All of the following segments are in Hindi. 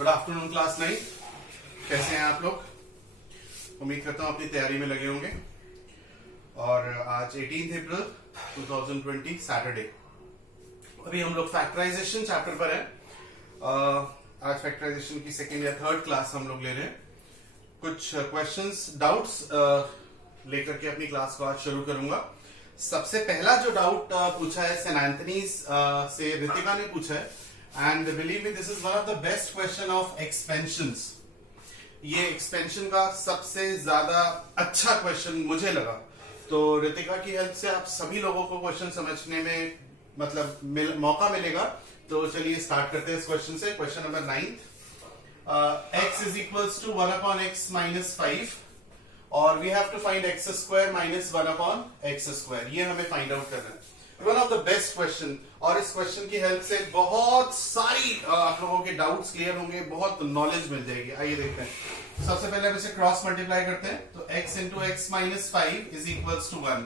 Good afternoon class 9। कैसे हैं आप लोग? उम्मीद करता हूं अपनी तैयारी में लगे होंगे। और आज 18 अप्रैल 2020 सैटरडे। अभी हम लोग फैक्टराइजेशन चैप्टर पर हैं। आज फैक्टराइजेशन की सेकेंड या थर्ड क्लास हम लोग ले रहे हैं। कुछ क्वेश्चंस डाउट्स लेकर के अपनी क्लास को आज शुरू करूंगा। सबसे पहला जो डाउट पूछा है सेंट एंथनीज से रितिका ने पूछा है, and believe me this is one of the best question of expansions. ये एक्सपेंशन का सबसे ज्यादा अच्छा क्वेश्चन मुझे लगा। तो रितिका की हेल्प से आप सभी लोगों को क्वेश्चन समझने में मौका मिलेगा। तो चलिए स्टार्ट करते हैं इस क्वेश्चन से। Question number 9, x is equals to 1/x minus 5 और we have to find x square minus 1/x square. ये हमें फाइंड आउट करना है। One of the best question, और इस क्वेश्चन की हेल्प से बहुत सारी आप लोगों के डाउट्स क्लियर होंगे, बहुत नॉलेज मिल जाएगी। आइए देखते हैं। सबसे पहले हम इसे क्रॉस मल्टीप्लाई करते हैं। तो x into x minus 5 is equals to 1।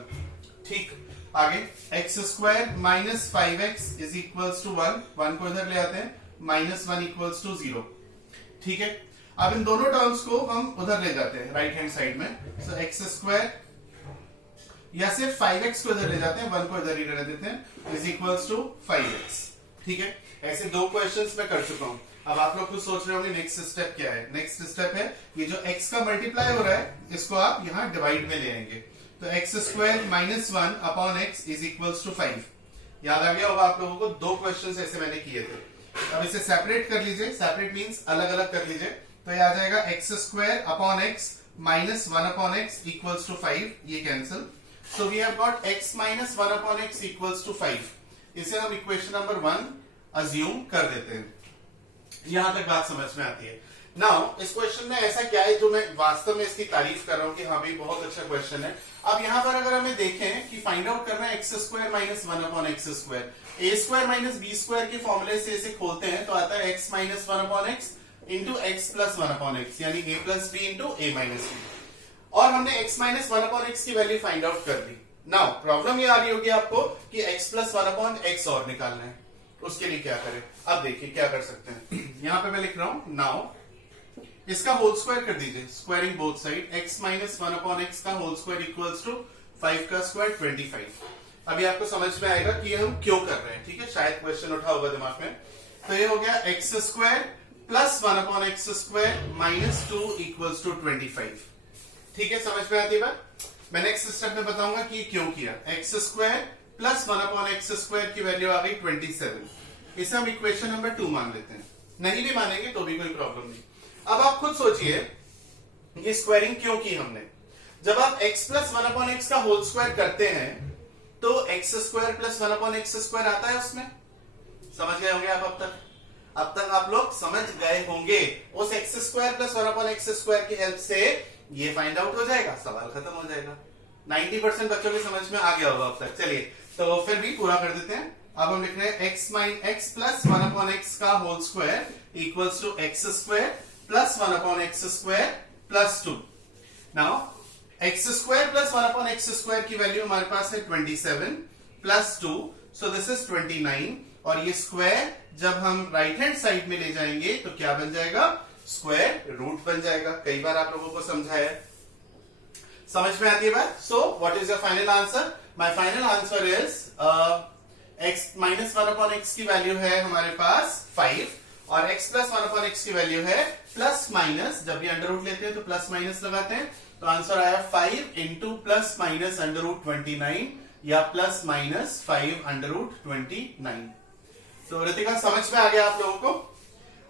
ठीक, आगे x square minus 5x is equals to 1। 1 को इधर ले आते हैं, माइनस 1 इक्वल्स टू 0। ठीक है, अब इन दोनों टर्म्स को हम उधर ले जाते हैं राइट हैंड साइड में। सो एक्स स्क्वायर या सिर्फ 5x को इधर ले जाते हैं, 1 को इधर ही रहने देते हैं, इज इक्वल्स टू 5x। ठीक है, ऐसे दो क्वेश्चंस मैं कर चुका हूं। अब आप लोग कुछ सोच रहे होंगे नेक्स्ट स्टेप क्या है। नेक्स्ट स्टेप है ये जो x का मल्टीप्लाई हो रहा है इसको आप यहां डिवाइड में ले आएंगे। तो x square minus 1 upon x is equals to 5। याद आ गया होगा आप लोगों को, दो क्वेश्चन ऐसे मैंने किए थे। अब इसे सेपरेट कर लीजिए। सेपरेट मीन्स अलग अलग कर लीजिए। तो ये आ जाएगा x square upon x minus 1 upon x equals to 5। ये cancel. So we have got x minus 1 upon x equals to 5। इसे हम इक्वेशन नंबर 1 अज्यूम कर देते हैं। यहां तक बात समझ में आती है। नाउ इस क्वेश्चन में ऐसा क्या है जो मैं वास्तव में इसकी तारीफ कर रहा हूं कि हाँ भाई बहुत अच्छा क्वेश्चन है। अब यहां पर अगर हमें देखें कि फाइंड आउट करना है x square minus 1 upon x square, A square minus B square के फॉर्मूले से इसे खोलते हैं तो आता है X minus 1 upon X into X plus 1 upon X, यानी A plus B into A minus B. और हमने x माइनस 1 अपॉन एक्स की वैल्यू फाइंड आउट कर ली। नाउ प्रॉब्लम ये आ रही होगी आपको कि x प्लस 1 अपॉन एक्स और निकालना है। उसके लिए क्या करें? अब देखिए क्या कर सकते हैं। यहां पे मैं लिख रहा हूं नाउ इसका होल स्क्वायर कर दीजिए, squaring both side. x minus 1 upon x का होल स्क्वायर इक्वल्स टू 5 का स्क्वायर 25। अभी आपको समझ में आएगा कि ये हम क्यों कर रहे हैं। ठीक है, शायद क्वेश्चन उठा होगा दिमाग में। तो ये हो गया x square plus 1 upon x square minus 2 equals to 25। ठीक है, समझ में आती है बात। मैं नेक्स्ट स्टेप में बताऊंगा कि क्यों किया। X square plus 1 upon x square की वैल्यू आ गई 27। इसे हम इक्वेशन नंबर 2 मान लेते हैं। नहीं भी मानेंगे तो भी कोई प्रॉब्लम नहीं। अब आप खुद सोचिए ये स्क्वायरिंग क्यों की हमने। जब आप x प्लस 1 अपॉन एक्स का होल स्क्वायर करते हैं तो x square plus 1 upon x square आता है उसमें। समझ गए होंगे आप अब तक आप लोग समझ गए होंगे। उस x square plus 1 upon x square की हेल्प से ये फाइंड आउट हो जाएगा, सवाल खत्म हो जाएगा। 90% बच्चों की समझ में आ गया होगा अब तक। चलिए तो फिर भी पूरा कर देते हैं। अब हम लिख रहे हैं x प्लस 1 अपॉन एक्स का whole square equals to x square plus 1 upon x square plus 2। Now x square plus 1 upon x square की वैल्यू हमारे पास है 27 प्लस 2, सो दिस इज 29। और ये स्क्वायर जब हम राइट हैंड साइड में ले जाएंगे तो क्या बन जाएगा? स्क्वायर रूट बन जाएगा। कई बार आप लोगों को समझाया है, समझ में आती है बात। So what is your final answer? My final answer is x minus 1 upon X की वैल्यू है हमारे पास 5 और x प्लस 1 अपॉन एक्स की वैल्यू है प्लस माइनस। जब भी अंडर रूट लेते हैं तो प्लस माइनस लगाते हैं। तो आंसर आया 5 into plus minus under root 29 या प्लस माइनस 5 अंडर रूट 29। तो रितिका समझ में आ गया आप लोगों को।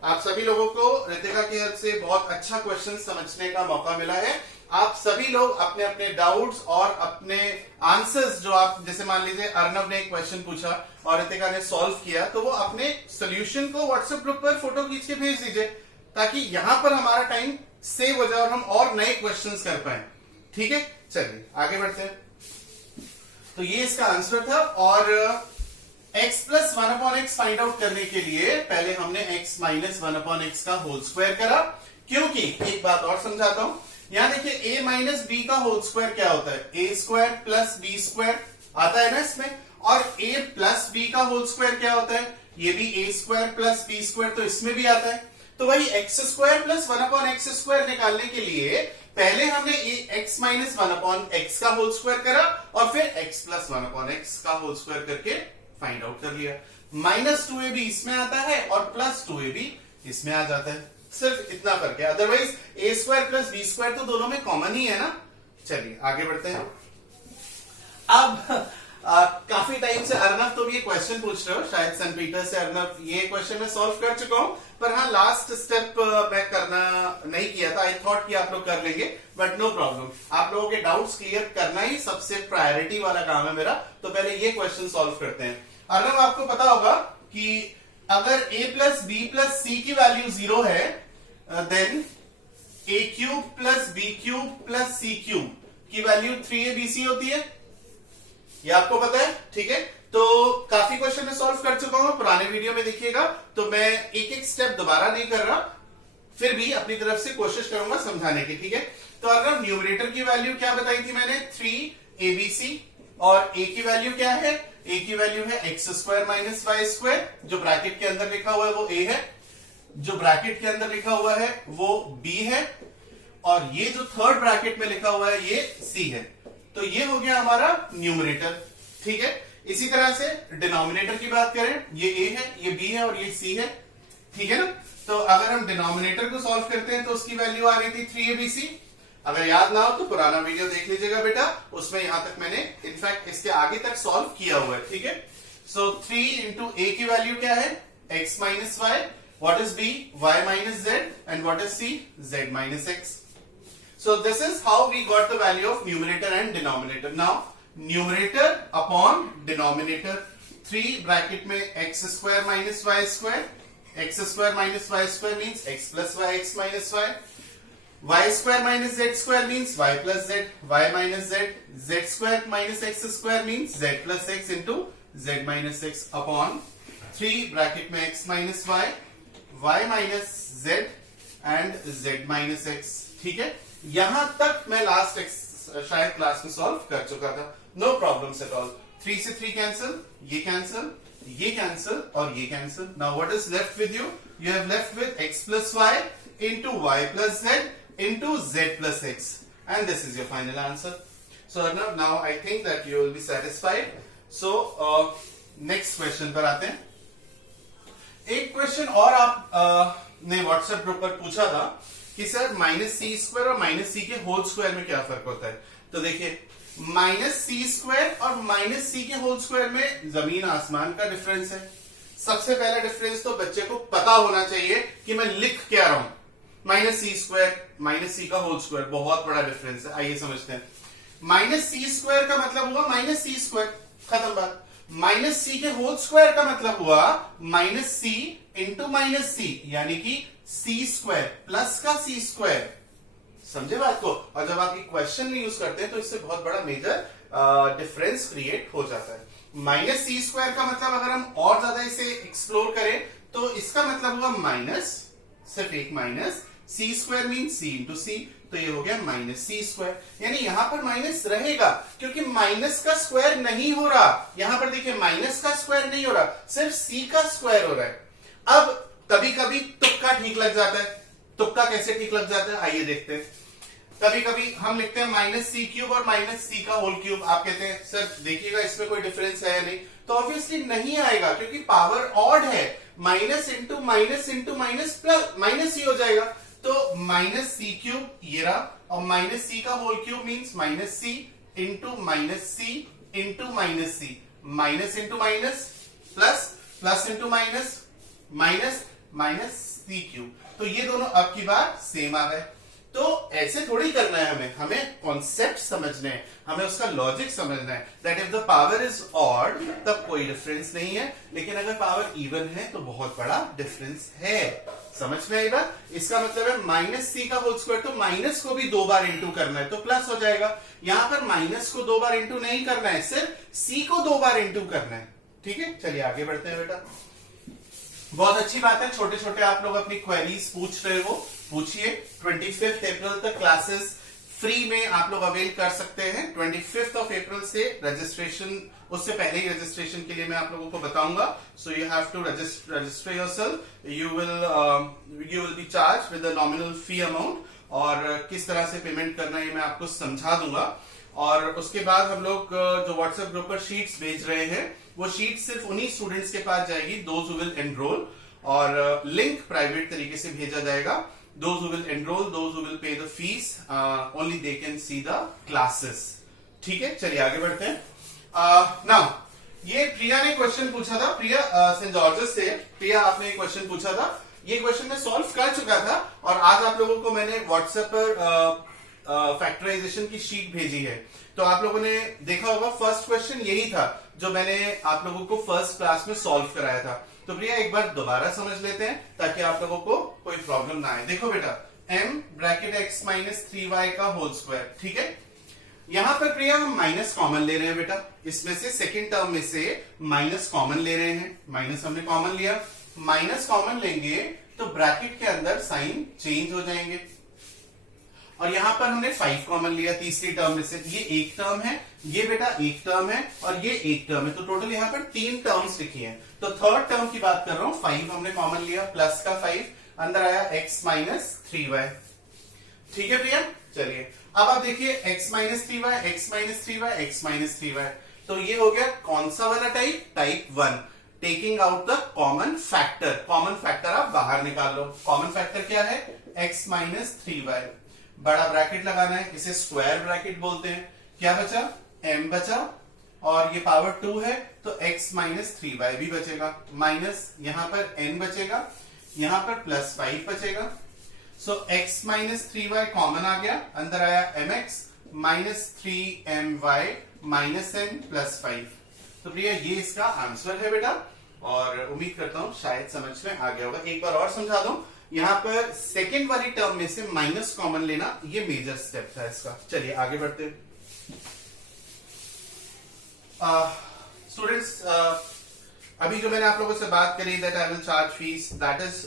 आप सभी लोगों को रितिका की हेल्प से बहुत अच्छा क्वेश्चन समझने का मौका मिला है। आप सभी लोग अपने अपने डाउट्स और अपने आंसर्स जो आप, जैसे मान लीजिए अर्नव ने एक क्वेश्चन पूछा और रितिका ने सॉल्व किया, तो वो अपने सोल्यूशन को व्हाट्सएप ग्रुप पर फोटो खींच के भेज दीजिए ताकि यहां पर हमारा टाइम सेव हो जाए और हम और नए क्वेश्चंस कर पाए। ठीक है, चलिए आगे बढ़ते हैं। तो ये इसका आंसर था। और x plus 1 upon x find out करने के लिए पहले हमने x माइनस 1 अपॉन एक्स का होल स्क्वायर करा, क्योंकि एक बात और समझाता हूं। यहां देखिए a माइनस बी का होल स्क्वायर क्या होता है? ए स्क्वायर प्लस बी स्क्वायर आता है ना इसमें। और a प्लस बी का होल स्क्वायर क्या होता है? ये भी ए स्क्वायर प्लस बी स्क्वायर, तो इसमें भी आता है। तो वही x square plus 1 upon x square निकालने के लिए पहले हमने एक्स माइनस 1 अपॉन एक्स का होल स्क्वायर करा और फिर एक्स प्लस 1 अपॉन एक्स का होल स्क्वायर करके फाइंड आउट कर लिया। माइनस 2ab इसमें आता है और प्लस 2ab इसमें आ जाता है, सिर्फ इतना फर्क है। अदरवाइज ए स्क्वायर प्लस बी स्क्वायर तो दोनों में कॉमन ही है ना। चलिए आगे बढ़ते हैं। अब काफी टाइम से अर्नव तुम ये क्वेश्चन पूछ रहे हो, शायद सन पीटर से। अर्नव ये क्वेश्चन मैं सॉल्व कर चुका हूं, पर हाँ लास्ट स्टेप मैं करना नहीं किया था। आई थॉट कि आप लोग कर लेंगे, बट नो प्रॉब्लम। आप लोगों के डाउट्स क्लियर करना ही सबसे प्रायोरिटी वाला काम है मेरा। तो पहले ये क्वेश्चन सॉल्व करते हैं। अर्नव आपको पता होगा कि अगर a plus b plus c की वैल्यू 0 है, then a cube plus b cube plus c cube की वैल्यू 3abc होती है। ये आपको पता है, ठीक है। तो काफी क्वेश्चन मैं सॉल्व कर चुका हूं, पुराने वीडियो में देखिएगा। तो मैं एक एक स्टेप दोबारा नहीं कर रहा, फिर भी अपनी तरफ से कोशिश करूंगा समझाने की, ठीक है। तो अगर न्यूमरेटर की वैल्यू क्या बताई थी मैंने, 3abc, और a की वैल्यू क्या है, a की वैल्यू है x square minus y square. जो ब्रैकेट के अंदर लिखा हुआ है वो a है, जो ब्रैकेट के अंदर लिखा हुआ है वो b है, और ये जो थर्ड ब्रैकेट में लिखा हुआ है ये c है। तो ये हो गया हमारा न्यूमरेटर, ठीक है। इसी तरह से डिनोमिनेटर की बात करें, ये a है, ये b है और ये c है, ठीक है ना। तो अगर हम डिनोमिनेटर को सॉल्व करते हैं तो उसकी वैल्यू आ रही थी 3abc। अगर याद ना हो तो पुराना वीडियो देख लीजिएगा बेटा, उसमें यहां तक मैंने इनफैक्ट इसके आगे तक सॉल्व किया हुआ है, ठीक है। सो 3 इंटू a की वैल्यू क्या है, x minus y, what is b, y minus z, and what is c, z minus x। So this is how we got the value of numerator and denominator. Now numerator upon denominator, 3 bracket में x square minus y square, x square minus y square means x plus y, x minus y, y square minus z square means y plus z, y minus z, z square minus x square means z plus x into z minus x upon 3 bracket में x minus y, y minus z and z minus x, ठीक है। यहां तक मैं लास्ट शायद क्लास में सॉल्व कर चुका था, नो प्रॉब्लम्स एट ऑल। 3 से 3 कैंसिल, ये कैंसिल, ये कैंसिल और ये cancel. Now what is left with you, you have left with x plus y into y plus z into z plus x, and this is your final answer. So Arnav, now I think that you will be satisfied. So next question पर आते हैं। एक क्वेश्चन और आप ने व्हाट्सएप ग्रुप पर पूछा था कि सर माइनस सी स्क्वायर और माइनस सी के होल स्क्वायर में क्या फर्क होता है। तो देखिए, माइनस सी स्क्वायर और माइनस सी के होल स्क्वायर में जमीन आसमान का डिफरेंस है। सबसे पहला डिफरेंस तो बच्चे को पता होना चाहिए कि मैं लिख क्या रहा हूं। माइनस सी स्क्वायर माइनस सी का होल स्क्वायर, बहुत बड़ा डिफरेंस है। आइए समझते हैं। माइनस सी स्क्वायर का मतलब हुआ माइनस सी स्क्वायर, खत्म बात। माइनस सी के होल स्क्वायर का मतलब हुआ माइनस सी इंटू माइनस सी, यानी कि सी स्क्वायर प्लस का सी स्क्वायर। समझे बात को। और जब आप क्वेश्चन में यूज करते हैं तो इससे बहुत बड़ा मेजर डिफरेंस क्रिएट हो जाता है। माइनस सी स्क्वायर का मतलब अगर हम और ज्यादा इसे एक्सप्लोर करें तो इसका मतलब हुआ माइनस, सिर्फ एक माइनस, सी स्क्वायर मीन सी इंटू सी, तो ये हो गया माइनस सी स्क्वायर। यानी यहां पर माइनस रहेगा क्योंकि माइनस का स्क्वायर नहीं हो रहा। यहां पर देखिए माइनस का स्क्वायर नहीं हो रहा, सिर्फ सी का स्क्वायर हो रहा है। अब कभी कभी तुक्का ठीक लग जाता है। तुक्का कैसे ठीक लग जाता है आइए देखते हैं। कभी कभी हम लिखते हैं माइनस सी क्यूब और माइनस सी का होल क्यूब। आप कहते हैं सर देखिएगा इसमें कोई डिफरेंस है या नहीं, तो ऑब्वियसली नहीं आएगा क्योंकि पावर ऑड है। Minus into minus plus minus ही हो जाएगा। तो माइनस सी क्यूब ये रहा, और माइनस सी का whole cube means minus C into minus C into minus C, minus into minus plus, plus into minus minus, minus C cube. तो ये दोनों अब की बार सेम आ गए। तो ऐसे थोड़ी करना है, हमें कॉन्सेप्ट समझना है, हमें उसका लॉजिक समझना है। That if the power is odd तब कोई डिफरेंस नहीं है, लेकिन अगर पावर इवन है तो बहुत बड़ा डिफरेंस है। समझ में आई बात। इसका मतलब है माइनस सी का होल स्क्वायर, तो माइनस को भी 2 बार इंटू करना है तो प्लस हो जाएगा। यहां पर माइनस को 2 बार इंटू नहीं करना है, सिर्फ सी को 2 बार इंटू करना है। ठीक है, चलिए आगे बढ़ते हैं बेटा। बहुत अच्छी बात है, छोटे छोटे आप लोग अपनी क्वेरीज पूछ रहे हो, पूछिए। 25 अप्रैल तक क्लासेस फ्री में आप लोग अवेल कर सकते हैं 25th ऑफ अप्रैल से रजिस्ट्रेशन, उससे पहले ही रजिस्ट्रेशन के लिए मैं आप लोगों को बताऊंगा. So you have to register yourself. You will be charge with the nominal fee amount, और किस तरह से पेमेंट करना है मैं आपको समझा दूंगा. और उसके बाद हम लोग जो व्हाट्सएप ग्रुप पर शीट्स भेज रहे हैं, वो शीट सिर्फ उन्हीं स्टूडेंट्स के पास जाएगी, दोज हु विल एनरोल, और लिंक प्राइवेट तरीके से भेजा जाएगा. Those who will enroll, those who will pay the fees, only they can see the classes. ठीक है, चलिए आगे बढ़ते हैं. नाउ ये प्रिया ने क्वेश्चन पूछा था, प्रिया सेंट जॉर्जेस से. प्रिया, आपने एक क्वेश्चन पूछा था, ये क्वेश्चन मैं सॉल्व कर चुका था, और आज आप लोगों को मैंने व्हाट्सएप पर फैक्टराइजेशन की शीट भेजी है. तो आप लोगों ने देखा होगा, फर्स्ट क्वेश्चन यही था जो मैंने आप लोगों को फर्स्ट क्लास में सॉल्व कराया था. तो प्रिया एक बार दोबारा समझ लेते हैं ताकि आप लोगों को कोई प्रॉब्लम ना आए. देखो बेटा, m bracket x minus 3y का होल स्क्वायर. ठीक है, यहां पर प्रिया हम माइनस कॉमन ले रहे हैं बेटा, इसमें से सेकेंड टर्म में से माइनस कॉमन ले रहे हैं. माइनस हमने कॉमन लिया, माइनस कॉमन लेंगे तो ब्रैकेट के अंदर साइन चेंज हो जाएंगे. और यहां पर हमने 5 कॉमन लिया तीसरी टर्म में से. ये एक टर्म है, ये बेटा एक टर्म है, और ये एक टर्म है. तो टोटल यहां पर 3 टर्म्स लिखी हैं. तो थर्ड टर्म की बात कर रहा हूं, 5 हमने कॉमन लिया, प्लस का 5, अंदर आया x माइनस 3y. ठीक है प्रिया, चलिए अब आप देखिए x minus 3y, x minus 3y, x minus 3y. तो ये हो गया कौन सा वाला type? Type 1. Taking out the common factor. Common factor आप बाहर निकाल लो. कॉमन फैक्टर क्या है? x minus 3y. बड़ा ब्रैकेट लगाना है, इसे स्क्वायर ब्रैकेट बोलते हैं. क्या बचा? m बचा, और ये पावर 2 है तो x माइनस 3y भी बचेगा, माइनस यहां पर n बचेगा, यहां पर प्लस 5 बचेगा. सो x माइनस 3y कॉमन आ गया, अंदर आया mx minus 3my minus n plus 5. तो प्रिया ये इसका आंसर है बेटा, और उम्मीद करता हूं शायद समझ में आ गया होगा. एक बार और समझा दूं, यहां पर सेकेंड वाली टर्म में से माइनस कॉमन लेना ये मेजर स्टेप था इसका. चलिए आगे बढ़ते हैं. स्टूडेंट्स, अभी जो मैंने आप लोगों से बात करी, that I will charge fees, that is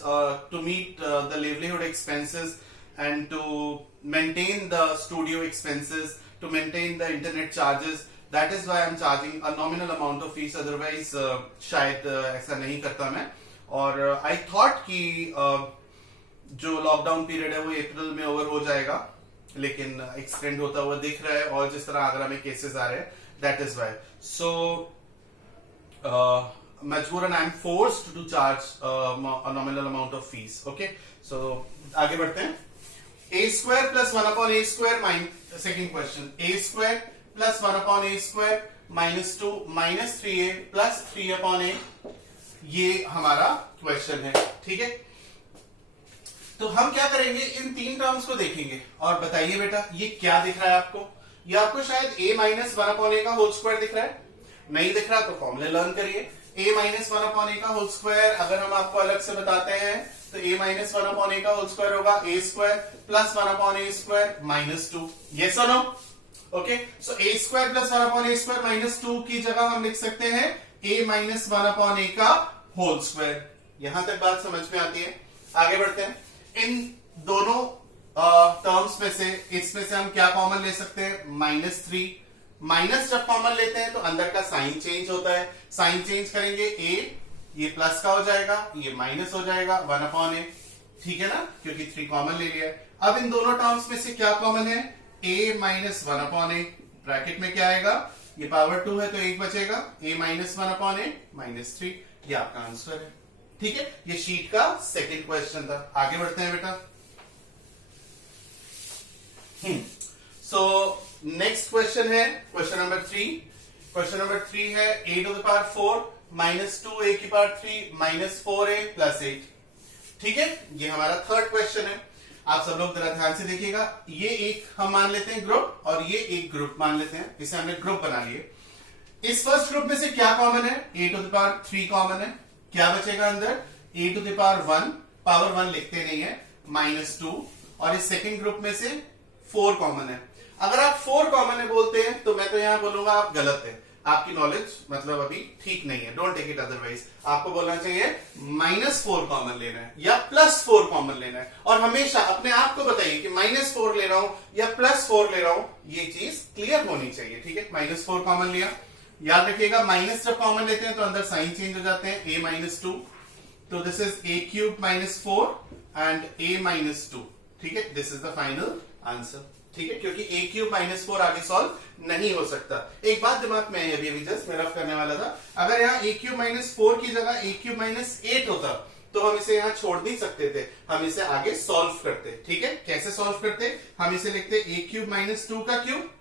to meet the livelihood expenses and to maintain the studio expenses, to maintain the internet charges. That is why I am charging a nominal amount of fees. Otherwise शायद ऐसा नहीं करता मैं. और आई थॉट कि जो लॉकडाउन पीरियड है वो अप्रैल में ओवर हो जाएगा, लेकिन एक्सटेंड होता हुआ दिख रहा है, और जिस तरह आगरा में केसेस आ रहे हैं, दैट इज वाई. सो मजबूरन I am forced to charge a nominal amount of fees. Okay, so आगे बढ़ते हैं. A square plus 1 upon A square, second question, A square plus 1 upon A square minus 2 minus 3a plus 3 upon A, ये हमारा क्वेश्चन है. ठीक है, तो हम क्या करेंगे, इन 3 टर्म्स को देखेंगे, और बताइए बेटा ये क्या दिख रहा है आपको? ये आपको शायद a माइनस 1 अपॉन ए का होल स्क्वायर दिख रहा है. नहीं दिख रहा तो फॉर्मूले लर्न करिए. a माइनस 1 अपॉन ए का होल स्क्वायर अगर हम आपको अलग से बताते हैं तो a माइनस 1 अपॉन ए का होल स्क्वायर होगा a square plus 1 upon A square minus 2. Yes और no? Okay, so a square plus 1 upon A square minus 2 की जगह हम लिख सकते हैं a माइनस 1 अपॉन ए का होल स्क्वायर. यहां तक बात समझ में आती है. आगे बढ़ते हैं. इन दोनों टर्म्स में से, इसमें से हम क्या कॉमन ले सकते हैं? माइनस 3. माइनस जब कॉमन लेते हैं तो अंदर का साइन चेंज होता है. साइन चेंज करेंगे, a ये प्लस का हो जाएगा, ये माइनस हो जाएगा 1 अपॉन ए. ठीक है ना, क्योंकि 3 कॉमन ले लिया. अब इन दोनों टर्म्स में से क्या कॉमन है? a minus 1 upon A. Bracket में क्या आएगा? ये पावर 2 है तो 1 बचेगा, a minus 1 upon A minus 3. ये आपका आंसर है. ठीक है, ये शीट का सेकंड क्वेश्चन था. आगे बढ़ते हैं बेटा. सो नेक्स्ट क्वेश्चन है क्वेश्चन नंबर 3. क्वेश्चन नंबर 3 है a to the power 4 minus 2a की पावर 3 माइनस 4a प्लस 8. ठीक है, ये हमारा थर्ड क्वेश्चन है. आप सब लोग जरा ध्यान से देखिएगा. ये एक हम मान लेते हैं ग्रुप, और ये एक ग्रुप मान लेते हैं. इसे हमने ग्रुप बना लिए. इस फर्स्ट ग्रुप में से क्या कॉमन है? a to the power 3 common है. क्या बचेगा अंदर? a टू द पावर 1 लिखते नहीं है, माइनस 2. और इस सेकेंड ग्रुप में से 4 कॉमन है. अगर आप 4 कॉमन है बोलते हैं तो मैं तो यहां बोलूंगा आप गलत है. आपकी नॉलेज मतलब अभी ठीक नहीं है, डोंट टेक इट अदरवाइज। आपको बोलना चाहिए -4 कॉमन लेना है या +4 कॉमन लेना है, और हमेशा अपने आप को बताइए कि -4 ले रहा हूं या +4 ले रहा हूं, ये चीज क्लियर होनी चाहिए, ठीक है। -4 कॉमन लिया, याद रखिएगा माइनस जब कॉमन लेते हैं तो अंदर साइन चेंज हो जाते हैं, a-2, तो this is a³ -4 and a-2, ठीक है। This is the final answer, ठीक है, क्योंकि a³ -4 आगे सॉल्व नहीं हो सकता। एक बात दिमाग में अभी जस्ट मैं रफ करने वाला था, अगर यहाँ a³ -4 की जगह a³ -8 होता तो हम इसे यहाँ छोड़ नहीं सकते थे, हम इसे आगे सॉल्व करते, ठीक है। कैसे सॉल्व करते, हम इसे लिखते a³ -2 का क्यूब,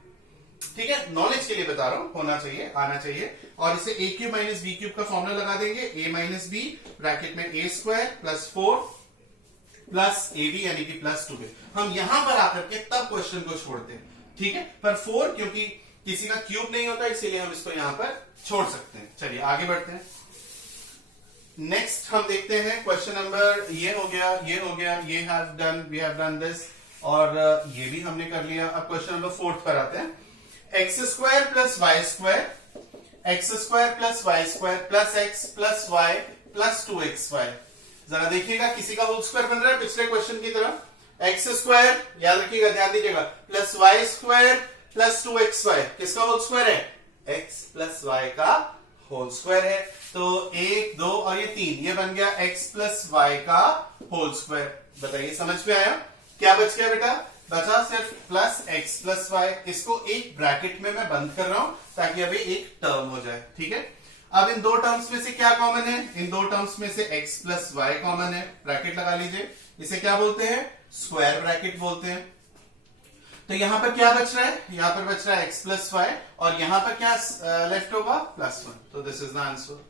ठीक है, नॉलेज के लिए बता रहा हूं, होना चाहिए, आना चाहिए, और इसे a³ -b³ का फॉर्मूला लगा देंगे, a - b ब्रैकेट में a² +4 प्लस ab यानी कि +2। हम यहां पर आकर के तब क्वेश्चन को छोड़ते हैं, ठीक है, पर 4 क्योंकि किसी का क्यूब नहीं होता इसीलिए हम इसको यहां पर छोड़ सकते हैं। चलिए आगे बढ़ते हैं। नेक्स्ट हम देखते हैं क्वेश्चन नंबर, ये हो गया, ये हो गया, ये वी हैव डन दिस, और ये भी हमने कर लिया। अब क्वेश्चन नंबर 4 पर आते हैं। x² + y² x² + y² + x + y + 2xy। जरा देखिएगा किसी का होल स्क्वायर बन रहा है पिछले क्वेश्चन की तरह, x², याद रखिएगा, ध्यान दीजिएगा, +y² + 2xy, किसका होल स्क्वायर है, x + y का होल स्क्वायर है। तो 1, 2 और ये 3, ये बन गया x + y का होल स्क्वायर। बताइए समझ में आया, क्या बच गया बेटा, बचा सिर्फ +x + y। इसको एक ब्रैकेट में मैं बंद कर रहा हूं ताकि अभी एक टर्म हो जाए, ठीक है। अब इन दो टर्म्स में से क्या कॉमन है, इन दो टर्म्स में से x + y कॉमन है, ब्रैकेट लगा लीजिए, इसे क्या बोलते हैं, स्क्वायर ब्रैकेट बोलते हैं। तो यहां पर क्या बच रहा है, यहां पर बच रहा है x + y, और यहां पर क्या लेफ्ट होगा, +1। तो दिस इज द आंसर,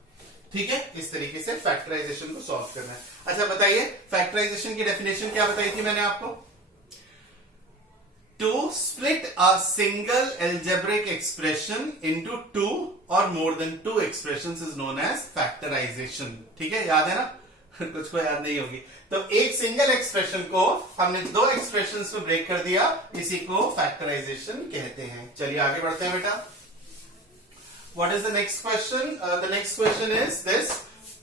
ठीक है। इस तरीके से फैक्टराइजेशन को सॉल्व करना है। अच्छा बताइए, फैक्टराइजेशन की डेफिनेशन क्या बताई थी मैंने आपको, to split a single algebraic expression into 2 or more than 2 expressions is known as factorization, ठीक है, याद है ना कुछ को याद नहीं होगी। तो एक सिंगल एक्सप्रेशन को हमने 2 एक्सप्रेशंस में ब्रेक कर दिया, इसी को फैक्टराइजेशन कहते हैं। चलिए आगे बढ़ते हैं बेटा। What is the next question? The next question is this,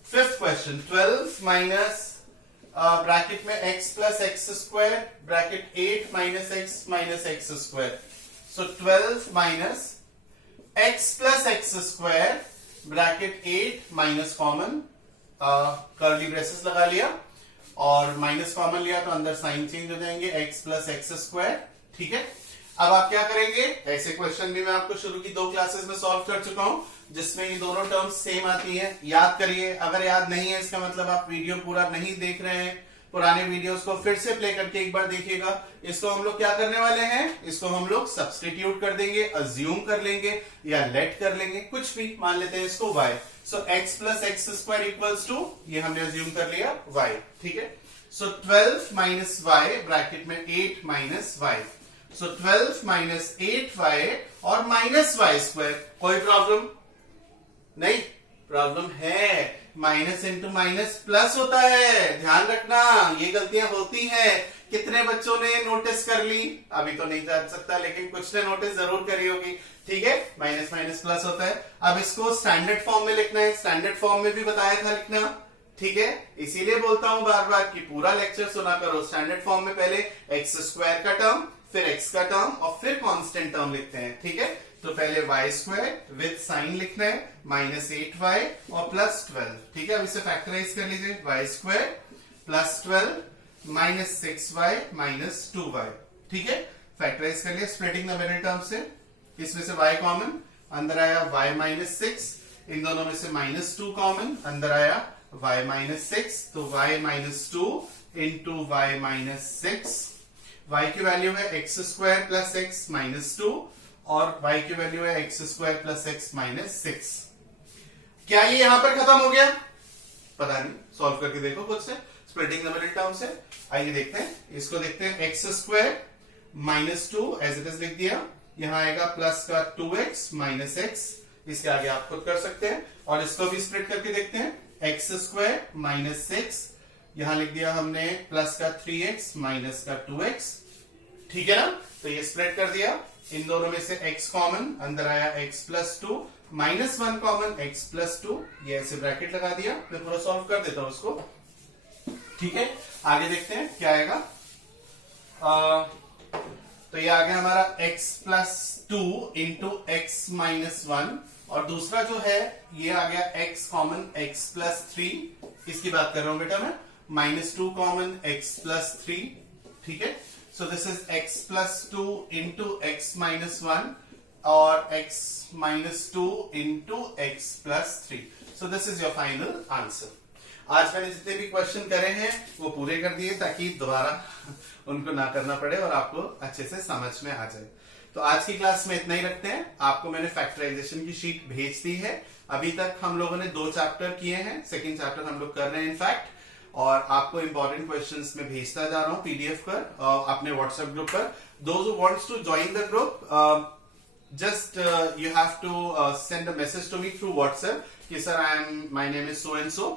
5th question, 12 - bracket में x + x² bracket 8 - x - x²। सो 12 - x + x² bracket 8 minus common, curly braces लगा लिया, और माइनस कॉमन लिया तो अंदर साइन चेंज हो जाएंगे, x + x², ठीक है। अब आप क्या करेंगे, ऐसे क्वेश्चन भी मैं आपको शुरू की 2 क्लासेस में सॉल्व कर चुका हूं जिसमें ये दोनों टर्म्स सेम आती हैं, याद करिए। अगर याद नहीं है इसका मतलब आप वीडियो पूरा नहीं देख रहे हैं, पुराने वीडियोस को फिर से प्ले करके एक बार देखिएगा। इसको हम लोग क्या करने वाले हैं, इसको हम लोग सब्स्टिट्यूट कर देंगे, अज्यूम कर लेंगे या लेट कर लेंगे, कुछ भी मान लेते हैं इसको y। सो x + x² = ये हमने अज्यूम कर लिया y, ठीक है। सो 12 - y ब्रैकेट में 8 - y, सो 12 - 8y और -y²। कोई प्रॉब्लम नहीं, प्रॉब्लम है, माइनस इंटू माइनस प्लस होता है, ध्यान रखना, ये गलतियां होती हैं। कितने बच्चों ने नोटिस कर ली, अभी तो नहीं जान सकता लेकिन कुछ ने नोटिस जरूर करी होगी, ठीक है। माइनस माइनस प्लस होता है। अब इसको स्टैंडर्ड फॉर्म में लिखना है, स्टैंडर्ड फॉर्म में भी बताया था लिखना, ठीक है। इसीलिए बोलता हूं बार बार कि पूरा लेक्चर सुना करो। स्टैंडर्ड फॉर्म में पहले x² का टर्म, फिर x का टर्म और फिर कांस्टेंट टर्म लिखते हैं, ठीक है। तो पहले y² विद साइन लिखना है, -8y और +12, ठीक है। अब इसे फैक्टराइज कर लीजिए, y² +12 -6y -2y, ठीक है। फैक्टराइज कर लिया स्प्लिटिंग द मिडिल टर्म से, इसमें से y कॉमन, अंदर आया y -6, इन दोनों में से -2 कॉमन, अंदर आया y -6, तो y -2 इंटू y -6, y की वैल्यू है x² + x -2 और y की वैल्यू है x² + x -6। क्या ये यहां पर खत्म हो गया, पता नहीं, सॉल्व करके देखो खुद से, स्प्लिटिंग द मिडिल टर्म से। आइए देखते हैं, इसको देखते हैं, x² -2 एज इट इज लिख दिया, यहां आएगा प्लस का 2x -x, इसके आगे आप खुद कर सकते हैं, और इसको भी स्प्लिट करके देखते हैं, x² -6, यहां लिख दिया हमने प्लस का 3x माइनस का 2x, ठीक है ना। तो ये स्प्लिट कर दिया, इन दोनों में से x कॉमन, अंदर आया x + 2 -1 कॉमन x प्लस 2, ये ऐसे ब्रैकेट लगा दिया। मैं पूरा सॉल्व कर देता हूं उसको, ठीक है। आगे देखते हैं क्या आएगा। तो ये आ गया हमारा x plus 2 into x minus 1, और दूसरा जो है ये आ गया x कॉमन x प्लस 3, इसकी बात कर रहा हूं बेटा मैं, -2 कॉमन x प्लस 3, ठीक है। So this is x plus 2 into x minus 1 और x minus 2 into X plus 3। So this is your final answer. आज मैंने जितने भी क्वेश्चन करे हैं वो पूरे कर दिए ताकि दोबारा उनको ना करना पड़े और आपको अच्छे से समझ में आ जाए। तो आज की क्लास में इतना ही रखते हैं। आपको मैंने फैक्टराइजेशन की शीट भेज दी है। अभी तक हम लोगों ने 2 चैप्टर किए हैं, सेकंड चैप्टर हम लोग कर रहे हैं इनफैक्ट, और आपको इंपॉर्टेंट क्वेश्चंस में भेजता जा रहा हूं पीडीएफ पर अपने व्हाट्सएप ग्रुप पर। Those who wants to join the group, just you have to send a message to me through WhatsApp कि sir my name is so and so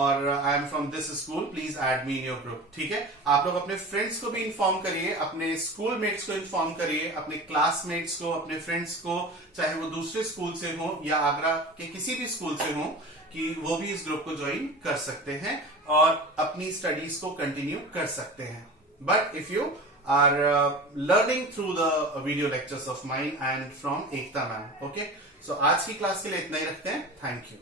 और I am from this school, please add me in your group, ठीक है। आप लोग अपने फ्रेंड्स को भी इन्फॉर्म करिए, अपने स्कूल मेट्स को इन्फॉर्म करिए, अपने क्लासमेट्स को, अपने फ्रेंड्स को, चाहे वो दूसरे स्कूल से हो या आगरा के किसी भी स्कूल से हो, कि वो भी इस ग्रुप को ज्वाइन कर सकते हैं और अपनी स्टडीज को कंटिन्यू कर सकते हैं। But if you are learning through the video lectures of mine and from Ekta ma'am, okay? So आज की क्लास के लिए इतना ही रखते हैं। Thank you.